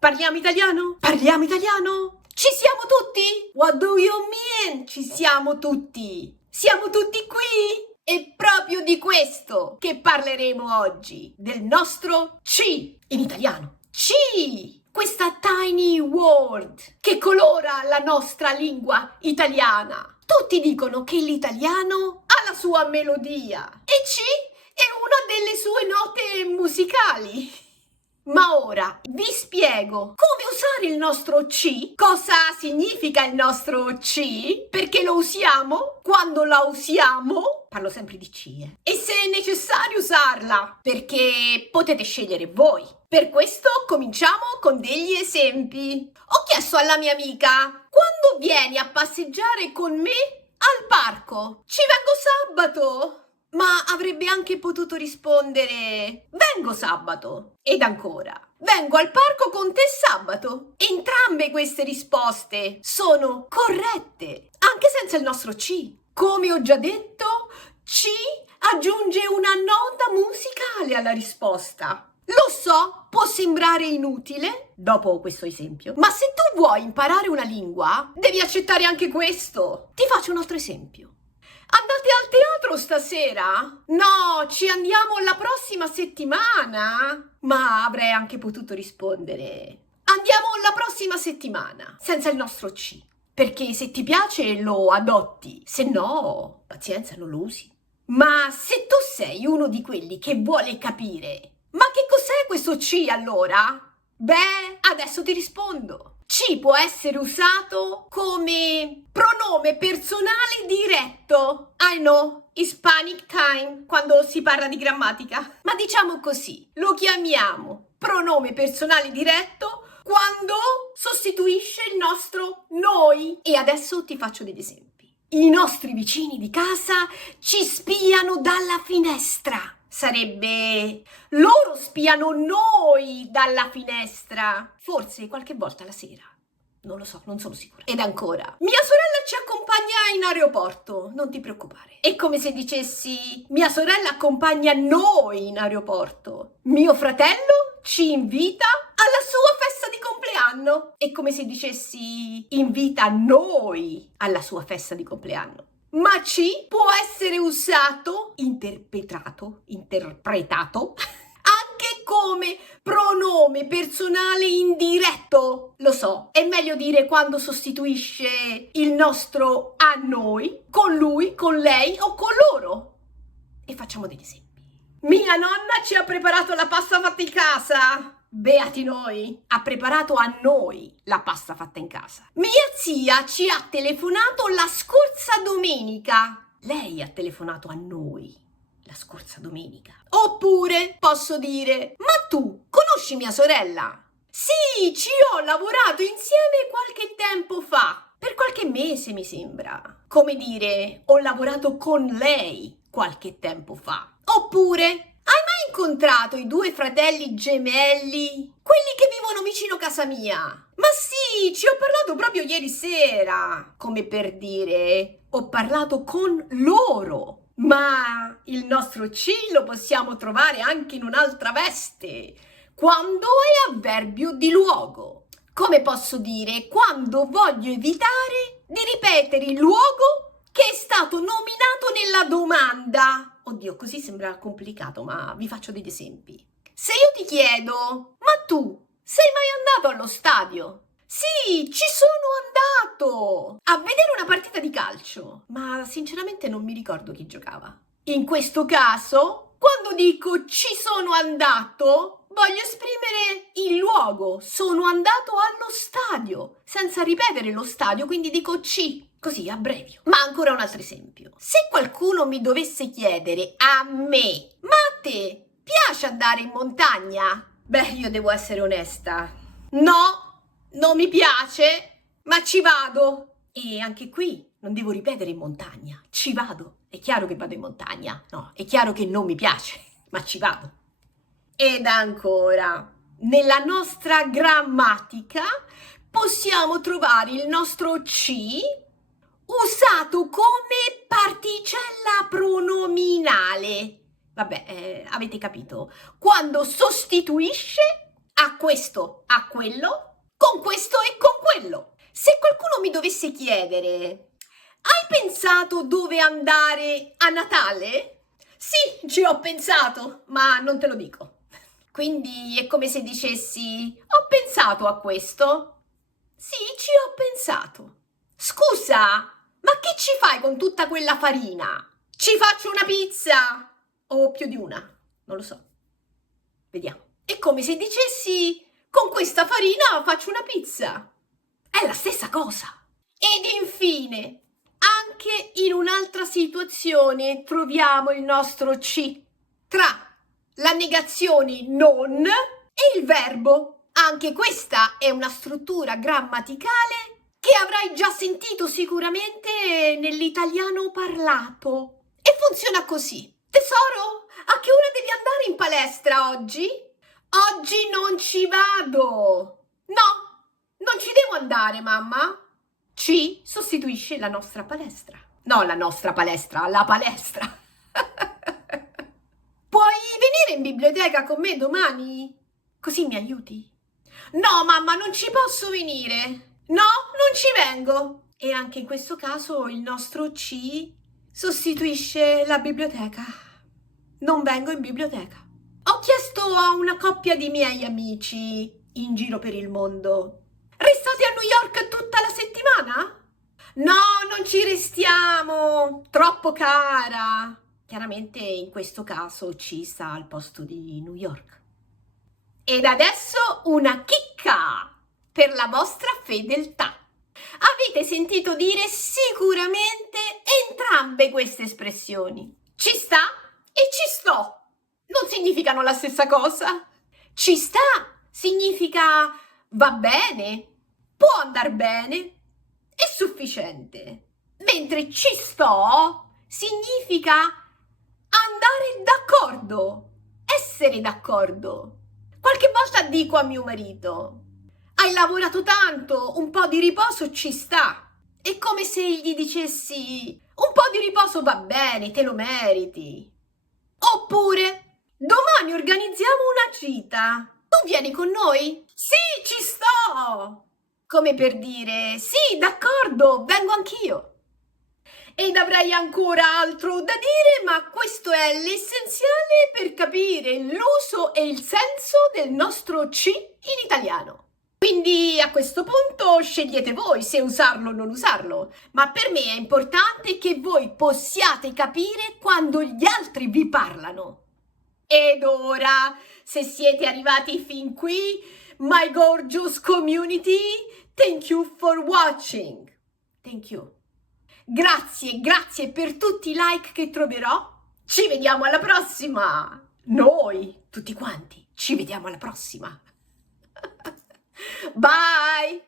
Parliamo italiano? Parliamo italiano? Ci siamo tutti? What do you mean? Ci siamo tutti? Siamo tutti qui? È proprio di questo che parleremo oggi, del nostro C in italiano. C! Questa tiny word che colora la nostra lingua italiana. Tutti dicono che l'italiano ha la sua melodia e C è una delle sue note musicali. Ma ora vi spiego come usare il nostro C, cosa significa il nostro C, perché lo usiamo, quando la usiamo, parlo sempre di C, e se è necessario usarla, perché potete scegliere voi. Per questo cominciamo con degli esempi. Ho chiesto alla mia amica, quando vieni a passeggiare con me al parco? Ci vengo sabato? Ma avrebbe anche potuto rispondere, vengo sabato. Ed ancora, vengo al parco con te sabato. Entrambe queste risposte sono corrette, anche senza il nostro C. Come ho già detto, C aggiunge una nota musicale alla risposta. Lo so, può sembrare inutile, dopo questo esempio, ma se tu vuoi imparare una lingua, devi accettare anche questo. Ti faccio un altro esempio. Andate al teatro stasera? No, ci andiamo la prossima settimana. Ma avrei anche potuto rispondere, andiamo la prossima settimana, senza il nostro C. Perché se ti piace lo adotti, se no, pazienza, non lo usi. Ma se tu sei uno di quelli che vuole capire, ma che cos'è questo C allora? Beh, adesso ti rispondo. C può essere usato come pronome personale diretto. I know, Hispanic time, quando si parla di grammatica. Ma diciamo così, lo chiamiamo pronome personale diretto quando sostituisce il nostro noi. E adesso ti faccio degli esempi. I nostri vicini di casa ci spiano dalla finestra. Sarebbe, loro spiano noi dalla finestra. Forse qualche volta la sera. Non lo so, non sono sicura. Ed ancora, mia sorella ci accompagna in aeroporto. Non ti preoccupare. È come se dicessi, mia sorella accompagna noi in aeroporto. Mio fratello ci invita alla sua festa di compleanno. È come se dicessi, invita noi alla sua festa di compleanno. Ma C può essere usato, interpretato, anche come pronome personale indiretto. Lo so, è meglio dire quando sostituisce il nostro a noi, con lui, con lei o con loro. E facciamo degli esempi. Mia nonna ci ha preparato la pasta fatta in casa. Beati noi, ha preparato a noi la pasta fatta in casa. Mia zia ci ha telefonato la scorsa domenica. Lei ha telefonato a noi la scorsa domenica. Oppure posso dire, ma tu conosci mia sorella? Sì, ci ho lavorato insieme qualche tempo fa. Per qualche mese mi sembra. Come dire, ho lavorato con lei qualche tempo fa. Oppure, hai mai incontrato i due fratelli gemelli? Quelli che vivono vicino casa mia? Ma sì, ci ho parlato proprio ieri sera. Come per dire, ho parlato con loro. Ma il nostro C lo possiamo trovare anche in un'altra veste, quando è avverbio di luogo. Come posso dire, quando voglio evitare di ripetere il luogo che è stato nominato nella domanda. Oddio, così sembra complicato, ma vi faccio degli esempi. Se io ti chiedo, ma tu sei mai andato allo stadio? Sì, ci sono andato a vedere una partita di calcio, ma sinceramente non mi ricordo chi giocava. In questo caso, quando dico ci sono andato, voglio esprimere il luogo. Sono andato allo stadio, senza ripetere lo stadio, quindi dico C. Così, abbrevio. Ma ancora un altro esempio. Se qualcuno mi dovesse chiedere a me, ma a te piace andare in montagna? Beh, io devo essere onesta. No, non mi piace, ma ci vado. E anche qui non devo ripetere in montagna. Ci vado. È chiaro che vado in montagna. No, è chiaro che non mi piace, ma ci vado. Ed ancora, nella nostra grammatica possiamo trovare il nostro C usato come particella pronominale. Vabbè, avete capito? Quando sostituisce a questo, a quello, con questo e con quello. Se qualcuno mi dovesse chiedere, hai pensato dove andare a Natale? Sì, ci ho pensato, ma non te lo dico. Quindi è come se dicessi, ho pensato a questo. Sì, ci ho pensato. Scusa, ma che ci fai con tutta quella farina? Ci faccio una pizza! O più di una, non lo so. Vediamo. È come se dicessi, con questa farina faccio una pizza. È la stessa cosa. Ed infine, anche in un'altra situazione troviamo il nostro C tra la negazione non e il verbo. Anche questa è una struttura grammaticale che avrai già sentito sicuramente nell'italiano parlato. E funziona così. Tesoro, a che ora devi andare in palestra oggi? Oggi non ci vado. No, non ci devo andare, mamma. Ci sostituisce la nostra palestra. No, la nostra palestra, la palestra. Puoi venire in biblioteca con me domani? Così mi aiuti? No, mamma, non ci posso venire. No, non ci vengo. E anche in questo caso il nostro C sostituisce la biblioteca. Non vengo in biblioteca. Ho chiesto a una coppia di miei amici in giro per il mondo. Restate a New York tutta la settimana? No, non ci restiamo. Troppo cara. Chiaramente in questo caso ci sta al posto di New York. Ed adesso una chicca per la vostra fedeltà. Avete sentito dire sicuramente entrambe queste espressioni. Ci sta e ci sto. Non significano la stessa cosa. Ci sta significa va bene, può andar bene, è sufficiente. Mentre ci sto significa andare d'accordo, essere d'accordo. Qualche volta dico a mio marito, hai lavorato tanto, un po' di riposo ci sta. È come se gli dicessi, un po' di riposo va bene, te lo meriti. Oppure, domani organizziamo una gita. Tu vieni con noi? Sì, ci sto! Come per dire, sì, d'accordo, vengo anch'io. Ed avrei ancora altro da dire, ma questo è l'essenziale per capire l'uso e il senso del nostro C in italiano. Quindi a questo punto scegliete voi se usarlo o non usarlo, ma per me è importante che voi possiate capire quando gli altri vi parlano. Ed ora, se siete arrivati fin qui, my gorgeous community, thank you for watching. Thank you. Grazie per tutti i like che troverò. Ci vediamo alla prossima. Noi, tutti quanti, ci vediamo alla prossima. Bye!